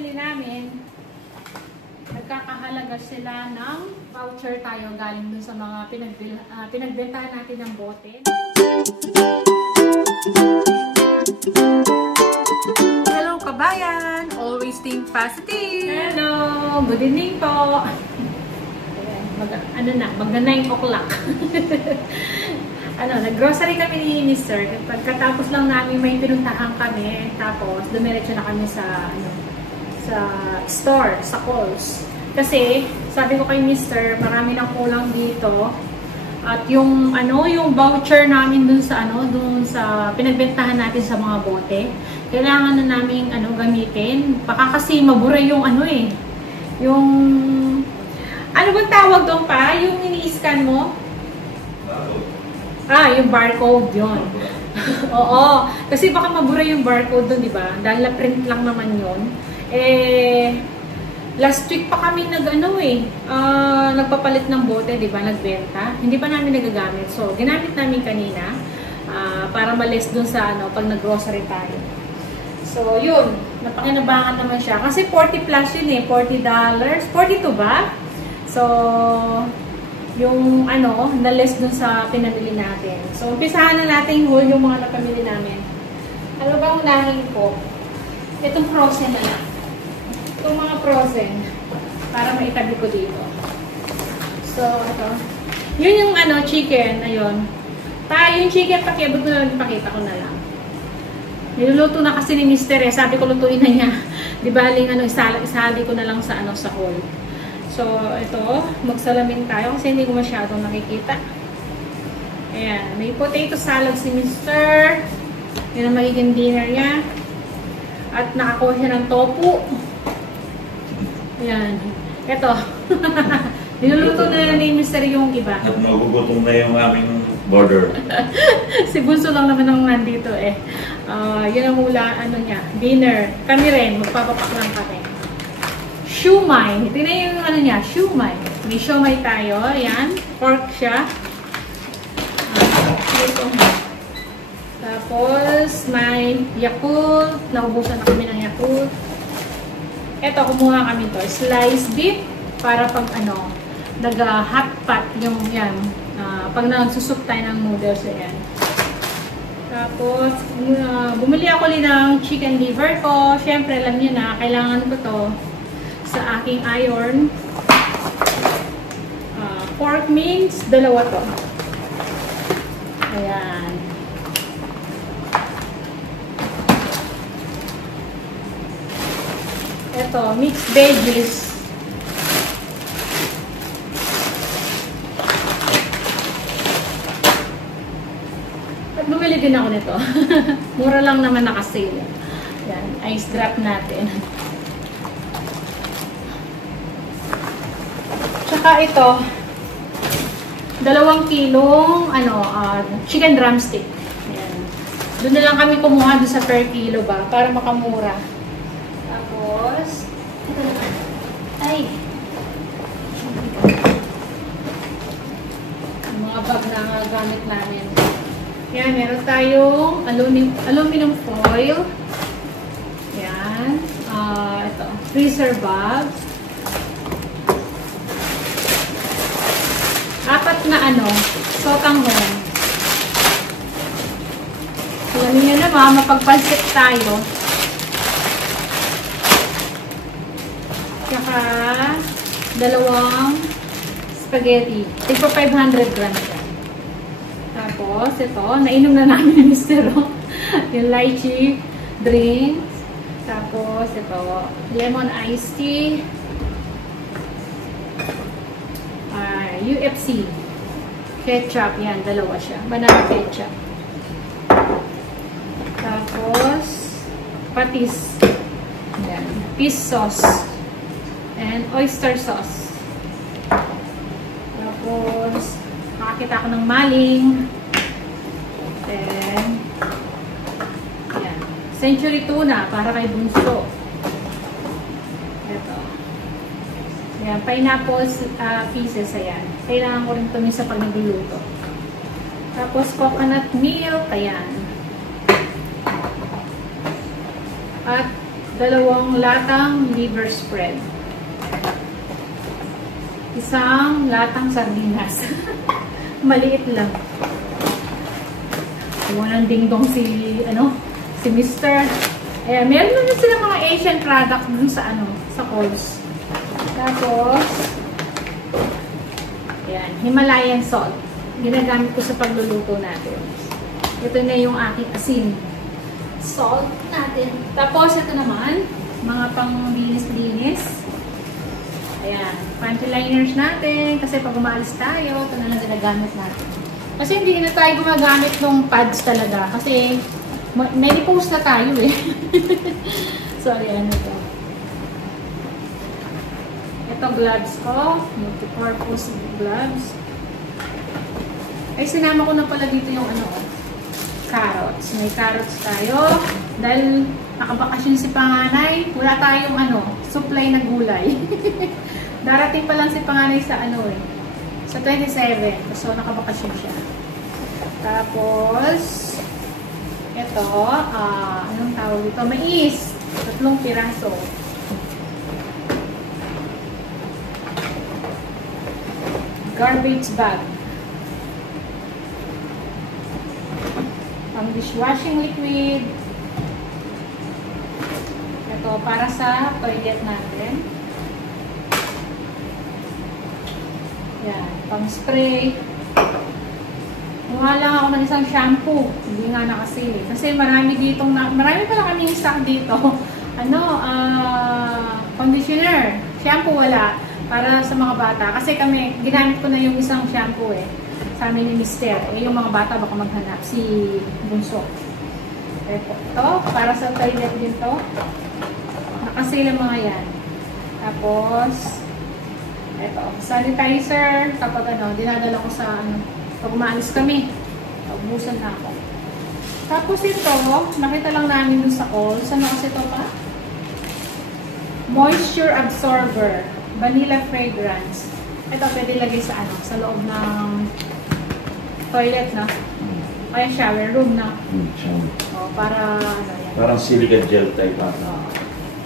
pinamili namin, nagkakahalaga sila ng voucher tayo galing dun sa mga pinagbentahan natin ng bote. Hello kabayan! Always think positive! Hello! Good evening po! Magna 9 o'clock. Nag-grocery kami ni Mr. Pagkatapos lang namin may pinuntahan kami, tapos dumiretso na kami sa store, sa Coles. Kasi sabi ko kay Mr. marami nang kulang dito. At yung voucher namin dun sa pinagbentahan natin sa mga bote, kailangan na naming gamitin. Baka kasi mabura yung yung ano bang tawag doon pa? Yung ini-scan mo? Yung barcode yun. Oo. Kasi baka mabura yung barcode doon, di ba? Dahil na-print lang naman yun. Last week pa kami nagpapalit ng bote, di ba? Nagbenta. Hindi pa namin nagagamit. So, ginamit namin kanina para ma-less doon sa pag nag-grocery tayo. So, yun. Napakinabangan naman siya. Kasi 40 plus yun $40. 42 ba? So, yung na-less dun sa pinamili natin. So, umpisahan na natin haul yung mga napamili namin. Ano ba unahin ko? Itong frozen na lang. Itong mga frozen. Para maitabi ko dito. So, ito. Yun yung chicken. Ayun. Yung chicken, pakita ko na lang. Niluluto na kasi ni Mr. Sabi ko lutuin na niya. Di ba, isali ko na lang sa haul. So, ito, magsalamin tayo kasi hindi ko masyadong nakikita. Ayan, may potato salad si Mr. Yan ang magiging dinner niya. At nakakuha siya ng tofu. Ayan. Ito. Niluluto na ni Mr. yung iba. At nagugutom na yung aming border. Si Bunso lang naman ang nandito yun ang niya, dinner. Kami rin, magpapapak lang kami. Shumai. Tingnan yung niya, shumai. May shumai tayo. Ayan. Pork siya. Ito. Tapos, may Yakult. Naubusan na kami ng Yakult. Ito, kumuha kami to. Sliced beef. Para pag nag-hot pot yung yan. Pag nagsusup tayo ng noodles. Ayan. Tapos, bumili ako ng chicken liver ko. Siyempre, alam niyo na, kailangan ko to sa aking iron. Pork mince, 2 to. Ayan. Ito, mixed veggies. At bumili din ako nito. Mura lang naman naka-sale. Ayan, ice drop natin. Tsaka ito, 2 kilong chicken drumstick. Ayan. Doon na lang kami kumuha doon sa per kilo ba, para makamura. Tapos, ito naman. Ay! Ang mga bag na gamit namin. Ayan, meron tayong aluminum foil. Ayan. Ito, freezer bag. 4 na sotanghon. Alam niyo naman, mapagpansit tayo. Tsaka, 2 spaghetti. Ito 500 grams yan. Tapos, ito, nainom na namin ni Mr. Yung lychee drinks. Tapos, ito, lemon iced tea. UFC. Ketchup. Yan, 2 siya. Banana ketchup. Tapos, patis. Yan. Fish sauce. And oyster sauce. Tapos, makakita ako ng maling. Then, yan. Century tuna para kay Bunso. Ito. Ayan, pineapple pieces, ayan. Kailangan ko rin ito sa pag nagluluto. Tapos, coconut milk, ayan. At 2 latang liver spread. Isang latang sardinas. Maliit lang. Walang dingdong si Mr. Ayan, meron naman sila mga Asian products dun sa sa Coles. Tapos, ayan, Himalayan salt. Ginagamit ko sa pagluluto natin. Ito na yung aking asin. Salt natin. Tapos, ito naman, mga pang-linis-linis. Ayan, panty liners natin. Kasi pag umalis tayo, ito na lang ginagamit natin. Kasi hindi na tayo gumagamit ng pads talaga. Kasi, menopause na tayo eh. So, ayan ito. Ito gloves ko. Multi-purpose gloves. Ay, sinama ko na pala dito yung carrots. May carrots tayo. Dahil nakabakasyon si panganay, wala tayong supply na gulay. Darating pa lang si panganay sa sa 27. So, nakabakasyon siya. Tapos, ito, anong tawag dito? Mais. 3 piraso. Garbage bag. Pang dishwashing liquid. Ito, para sa toilet natin. Yan, pang spray. Kumuha lang ako ng isang shampoo. Hindi nga nakasili. Kasi marami pala kami stock dito. Conditioner. Shampoo wala. Para sa mga bata. Kasi ginamit ko na yung isang shampoo sa amin ni Mister. Yung mga bata baka maghanap. Si Bunso. Ito. Para sa toilet din to. Nakasili mga yan. Tapos, ito. Sanitizer. Kapag dinadala ko sa pag umaalis kami, ubusan na ako. Tapos ito, nakita lang namin dun sa Coles. Ano kasi ito pa? Moisture Absorber. Vanilla Fragrance. Ito, pwede lagay sa sa loob ng toilet na. Kaya shower room na. O, para yan. Parang silica gel type ata.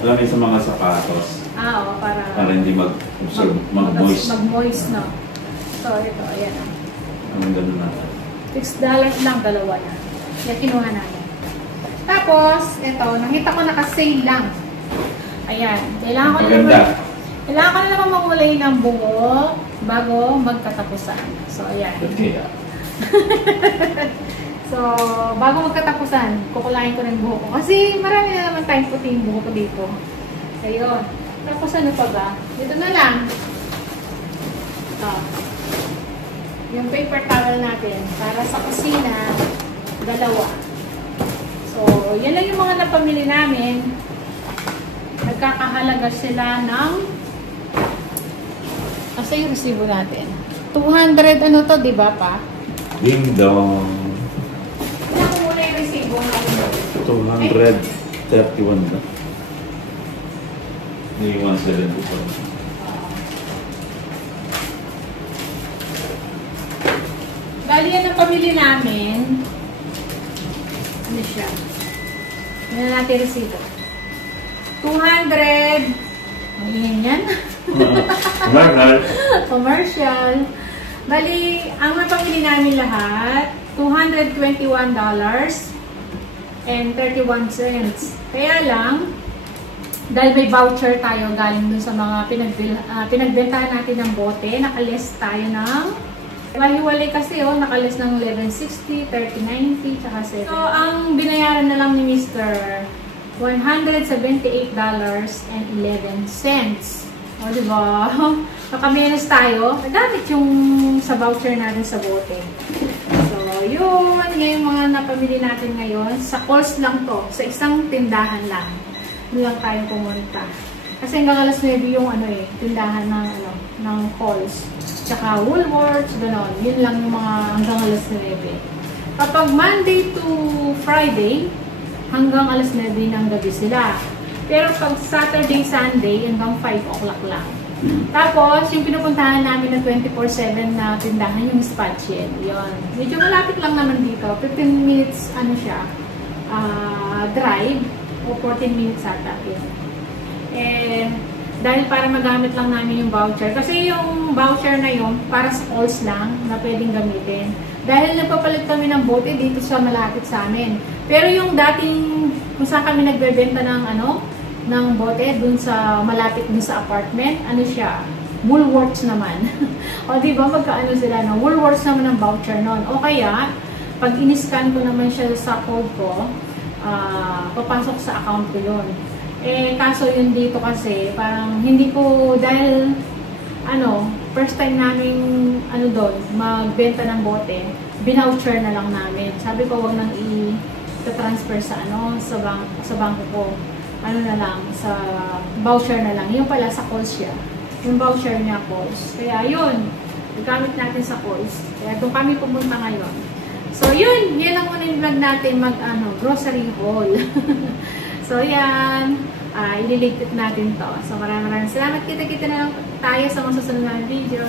Alam mo sa mga sapatos. Oo, para hindi mag-absorb, mag-moist. Mag-moist na. So, ito, ayan Anong gano'n natin? $6 lang, 2 na. Yan, kinuha namin. Tapos, ito, nakita ko naka-sale lang. Ayan. Kailangan ko na naman mamulay ng bungo bago magkatapusan. So, ayan. Okay. So, bago magkatapusan, kukulain ko ng buho ko. Kasi marami na naman tayong puti yung buho ko dito. Ayun. Tapos ano pa ba? Dito na lang. Ito. Yung paper towel natin para sa kusina, 2. So, yan lang yung mga napamili namin. Nagkakahalaga sila ng kasi yung resibo natin. 200 di ba pa? Ding dong. Ilan ko muna yung resibo natin? 231 ba? Hindi 170 pa. Bali yan ang pamili namin. Ano siya? Ano natin resibo? 200. Ang ingin yan. Commercial. Bali, ang napamili namin lahat, $221.31. Kaya lang, dahil may voucher tayo galing dun sa mga pinagbentahan natin ng bote, nakalist tayo ng wali-wali kasi nakalist ng 1160, 3090, tsaka 7. So, ang binayaran na lang ni Mr. $178.11. O, diba? Nakamenos tayo. Nagamit yung sa voucher natin sa bote. So, yun. Yung mga napamili natin ngayon. Sa Coles lang to. Sa isang tindahan lang. Doon lang tayo pumunta. Kasi hanggang alas 9 yung tindahan ng Coles. Tsaka Woolworths, gano'n. Yun lang yung mga hanggang alas 9. Kapag Monday to Friday, hanggang alas 9 ng gabi sila. Pero pag Saturday, Sunday, hanggang 5 o'clock lang. Tapos, yung pinupuntahan namin ng 24/7 na tindahan, yung Spatchel. Yun. Medyo malapit lang naman dito. 15 minutes, drive. o 14 minutes ata yun. Eh, dahil para magamit lang namin yung voucher. Kasi yung voucher na yun, para sa calls lang na pwedeng gamitin. Dahil nagpapalit kami ng bote dito sa malapit sa amin. Pero yung dating, kung saan kami nagbebenta ng ng bote, dun sa malapit dun sa apartment, ano siya, Woolworths naman. O diba, magkaano sila, no? Woolworths naman ang voucher nun. O kaya, pag in-scan ko naman siya sa code ko, papasok sa account ko yun. Eh, kaso yun dito kasi, parang hindi ko, dahil, first time namin, doon, magbenta ng bote, binoucher na lang namin. Sabi ko, wag nang i-transfer sa, sa bangko ko. Na lang, sa voucher na lang. Yung pala, sa calls siya. Yung voucher niya, calls. Kaya, yun, gamit natin sa calls. Kaya, doon kami pumunta ngayon. So, yun ang muna yung vlog natin, grocery haul. So, yan. Ililigpit natin to. So, maraming salamat. Kita-kita na lang tayo sa masusunod na video.